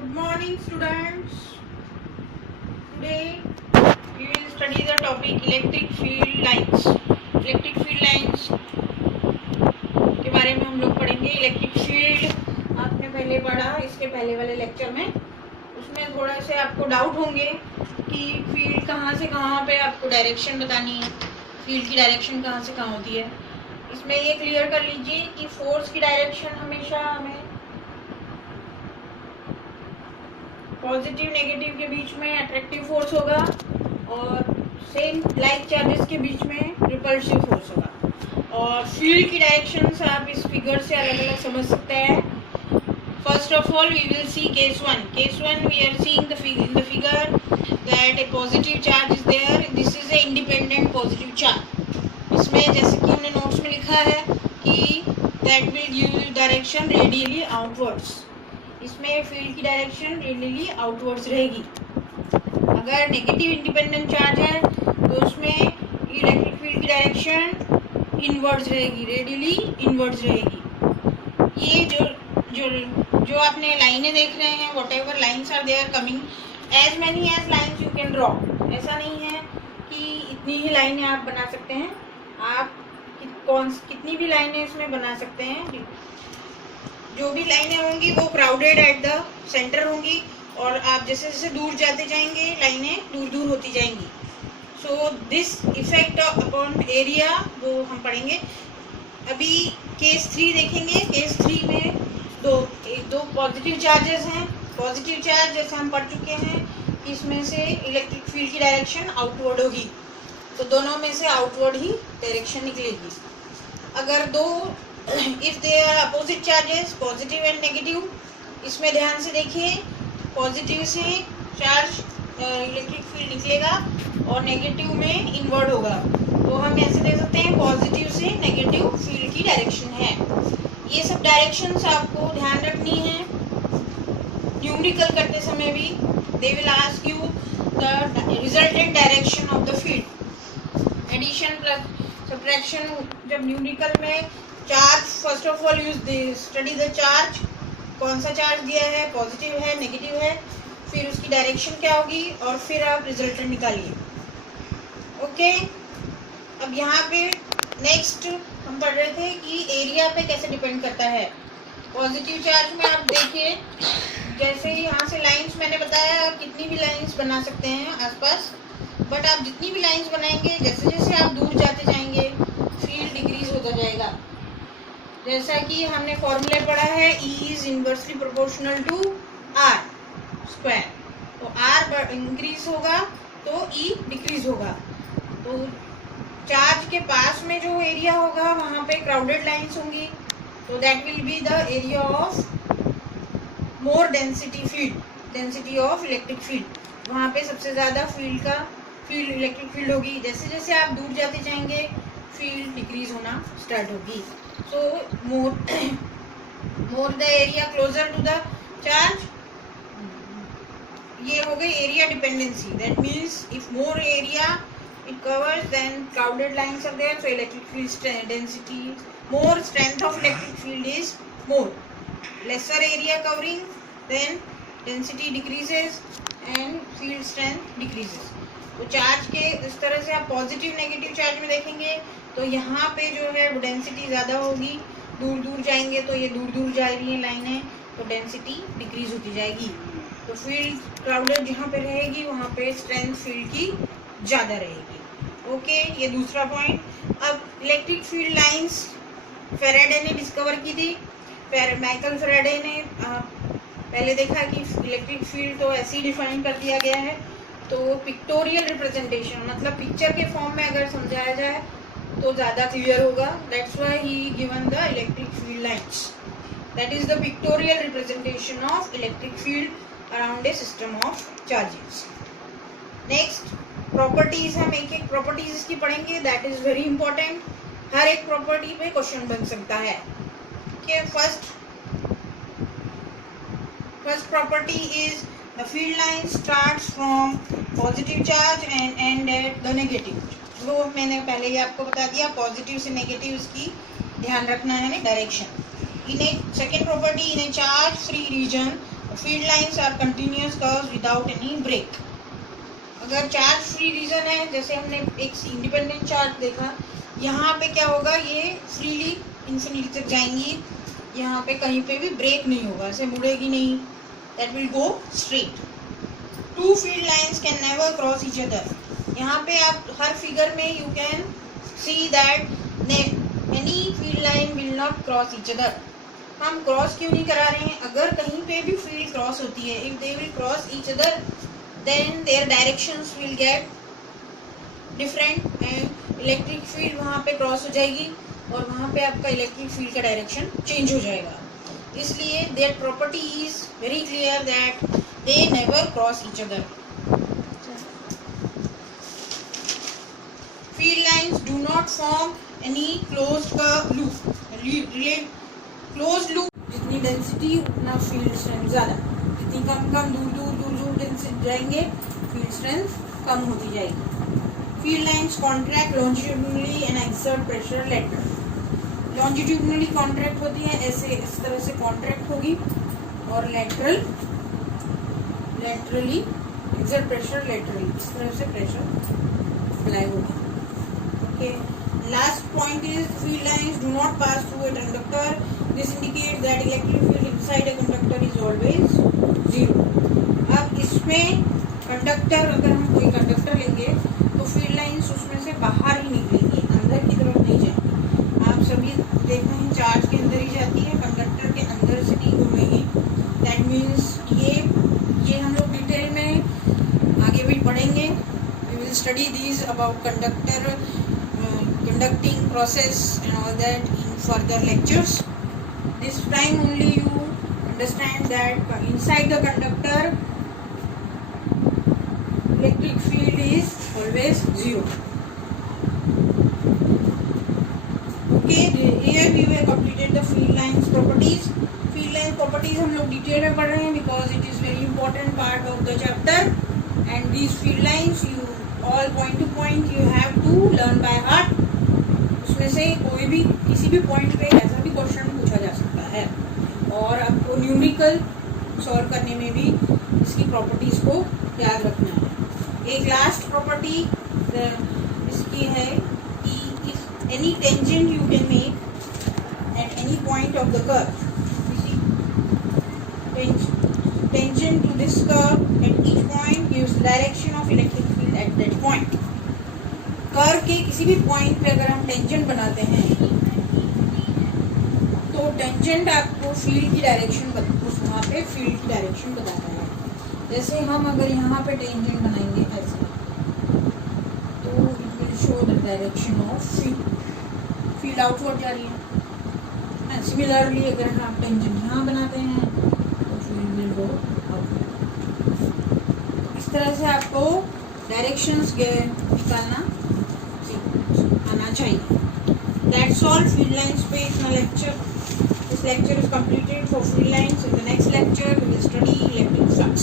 Good morning, students. Today we will study the topic electric field lines. Electric field lines के बारे में हम लोग पढ़ेंगे. इलेक्ट्रिक फील्ड आपने पहले पढ़ा इसके पहले वाले लेक्चर में. उसमें थोड़ा से आपको डाउट होंगे कि फील्ड कहाँ से कहाँ पे आपको डायरेक्शन बतानी है. फील्ड की डायरेक्शन कहाँ से कहाँ होती है. इसमें ये क्लियर कर लीजिए कि फोर्स की डायरेक्शन हमेशा हमें पॉजिटिव नेगेटिव के बीच में अट्रैक्टिव फोर्स होगा और सेम लाइक चार्जेस के बीच में रिपल्सिव फोर्स होगा. और फील्ड की डायरेक्शन आप इस फिगर से अलग अलग समझ सकते हैं. First of all we will see case one we are seeing in the figure that a positive charge is there. This is a independent positive charge. इसमें जैसे कि हमने नोट्स में लिखा है कि that will give direction radially outwards. इसमें field की डायरेक्शन रेडियली आउटवर्ड्स रहेगी. अगर नेगेटिव इंडिपेंडेंट चार्ज है तो उसमें इलेक्ट्रिक फील्ड की डायरेक्शन इनवर्ड्स रहेगी, रेडियली इनवर्ड्स रहेगी. ये जो आपने लाइनें देख रहे हैं, whatever lines are there coming, as many as lines you can draw. ऐसा नहीं है कि इतनी ही लाइनें आप बना सकते हैं. आप कितनी भी लाइनें इसमें बना सकते हैं. जो भी लाइनें होंगी वो क्राउडेड एट द सेंटर होंगी और आप जैसे जैसे दूर जाते जाएंगे लाइनें दूर दूर होती जाएंगी. So this effect upon area वो हम पढ़ेंगे. अभी केस 3 देखेंगे. केस 3 में दो पॉजिटिव चार्जेस हैं. पॉजिटिव चार्ज जैसे हम पढ़ चुके हैं कि इसमें से इलेक्ट्रिक फील्ड की डायरेक्शन आउटवर्ड होगी, तो दोनों में से आउटवर्ड ही डायरेक्शन निकलेगी. अगर दो if they are opposite charges positive and negative, इसमें ध्यान से देखिए, पॉजिटिव से चार्ज इलेक्ट्रिक फील्ड निकलेगा और नेगेटिव में इनवर्ड होगा. तो हम ऐसे देख सकते हैं पॉजिटिव से नेगेटिव फील्ड की डायरेक्शन है. ये सब डायरेक्शंस आपको ध्यान रखनी है न्यूमेरिकल करते समय भी. They will ask you the resultant direction of the field. Addition plus subtraction जब न्यूमेरिकल में charge, first of all use study the charge. कौन सा चार्ज दिया है, पॉजिटिव है नेगेटिव है, फिर उसकी डायरेक्शन क्या होगी और फिर आप रिजल्टेंट निकालिए. ओके. अब यहाँ पे नेक्स्ट हम पढ़ रहे थे कि एरिया पे कैसे डिपेंड करता है. पॉजिटिव चार्ज में आप देखिए, जैसे यहाँ से लाइंस मैंने बताया, आप कितनी भी लाइंस बना सकते हैं आसपास, बट आप जितनी भी लाइंस बनाएंगे जैसे जैसे आप दूर जाते जाएंगे फील्ड डिक्रीज होता जाएगा. जैसा कि हमने फॉर्मूला पढ़ा है, E is inversely proportional to R square. तो R इंक्रीज होगा तो E डिक्रीज होगा. तो चार्ज के पास में जो एरिया होगा वहाँ पे क्राउडेड लाइंस होंगी, तो that will be the area of more density field, density of electric field. वहाँ पे सबसे ज़्यादा इलेक्ट्रिक फील्ड होगी. जैसे जैसे आप दूर जाते जाएंगे फील्ड डिक्रीज होना स्टार्ट होगी. So more the area closer to the charge, ये हो गई area dependency. That means if more area it covers, then crowded lines are there, so electric field density, more strength of electric field is more. Lesser area covering, then density decreases and field strength decreases. तो charge के इस तरह से आप positive negative charge में देखेंगे तो यहाँ पे जो है डेंसिटी ज़्यादा होगी. दूर दूर जाएंगे तो ये दूर दूर जा रही है लाइनें, तो डेंसिटी डिक्रीज होती जाएगी. तो फील्ड क्राउडेड जहाँ पे रहेगी वहाँ पे स्ट्रेंथ फील्ड की ज़्यादा रहेगी. ओके. ये दूसरा पॉइंट. अब इलेक्ट्रिक फील्ड लाइंस फेराडे ने डिस्कवर की थी. माइकल फेराडे ने पहले देखा कि इलेक्ट्रिक फील्ड तो ऐसे ही डिफाइन कर दिया गया है. तो पिक्टोरियल रिप्रेजेंटेशन मतलब पिक्चर के फॉर्म में अगर समझाया जाए तो ज़्यादा क्लियर होगा. That's why he given the electric field lines. That is the pictorial representation of electric field around a system of charges. Next properties, हम एक एक प्रॉपर्टीज इसकी पढ़ेंगे. That is very important. हर एक प्रॉपर्टी पे क्वेश्चन बन सकता है. कि first property is the field line starts from positive charge and end at the negative. वो मैंने पहले ही आपको बता दिया, पॉजिटिव से नेगेटिव इसकी ध्यान रखना है direction. In a second property, in a charge free region, field lines are continuous curves without any break. अगर चार्ज फ्री रीजन है, जैसे हमने एक इंडिपेंडेंट चार्ज देखा, यहाँ पे क्या होगा, ये फ्रीली इंफिनिटी तक जाएंगी, यहाँ पे कहीं पे भी ब्रेक नहीं होगा, ऐसे मुड़ेगी नहीं, that will go straight. Two field lines can never cross each other. यहाँ पे आप हर फिगर में you can see that any field line will not cross each other. हम क्रॉस क्यों नहीं करा रहे हैं? अगर कहीं पे भी फील्ड क्रॉस होती है, if they will cross each other, then their directions will get different and electric field वहाँ पे क्रॉस हो जाएगी और वहाँ पे आपका इलेक्ट्रिक फील्ड का डायरेक्शन चेंज हो जाएगा। इसलिए their property is very clear that they never cross each other. Field lines do not form any closed loop. Close loop, जितनी डेंसिटी उतना फील्ड स्ट्रेंथ ज़्यादा, जितनी कम दूर डेंसिटी जाएंगे, फील्ड स्ट्रेंथ कम होती जाएगी। Field lines contract longitudinally and exert pressure lateral. Longitudinally contract होती है, ऐसे इस तरह से कॉन्ट्रैक्ट होगी, और लेटरली एक्सर्ट प्रेशर लेटरली, इस तरह से प्रेशर अप्लाई होगा। Okay, last point is field lines do not pass through a conductor. This indicates that electric field inside a conductor is always zero. अब इसमें कंडक्टर, अगर हम कोई कंडक्टर लेंगे तो फील्ड लाइंस उसमें से बाहर ही निकलेंगी, अंदर की तरफ नहीं जाएंगी। आप सभी देख रहे हैं चार्ज के अंदर ही जाती है, कंडक्टर के अंदर से नहीं घूमेगी। दैट मीन्स ये हम लोग डिटेल में आगे भी पढ़ेंगे। We will study these about conducting process and all that in further lectures. This time only you understand that inside the conductor electric field is always zero. Okay, here we have completed the field lines properties. Field line properties हम लोग detail में पढ़ रहे हैं because it is very important part of the chapter, and these field lines you all point to point you have to learn by heart. उसमें से कोई भी किसी भी पॉइंट पे ऐसा भी क्वेश्चन पूछा जा सकता है, और आपको न्यूमेरिकल सॉल्व करने में भी इसकी प्रॉपर्टीज को याद रखना है। एक लास्ट प्रॉपर्टी इसकी है कि any tangent you can make at any point of the curve, tangent to this curve at each point gives direction of electric field at that point. Curve के किसी भी पॉइंट पे अगर हम टेंजेंट बनाते हैं तो टेंजेंट आपको फील्ड की डायरेक्शन वहाँ पे फील्ड की डायरेक्शन बताता है। जैसे हम अगर यहाँ पे टेंजेंट बनाएंगे ऐसे, तो it will show the direction of field outward जा रही है। सिमिलरली अगर हम टेंजेंट यहाँ बनाते हैं तो फील्ड विल गो आउटवर्ड। इस तरह से आपको डायरेक्शंस निकालना आना चाहिए। That's all field lines पे इतना lecture. This lecture is completed for field lines. In the next lecture we will study electric flux.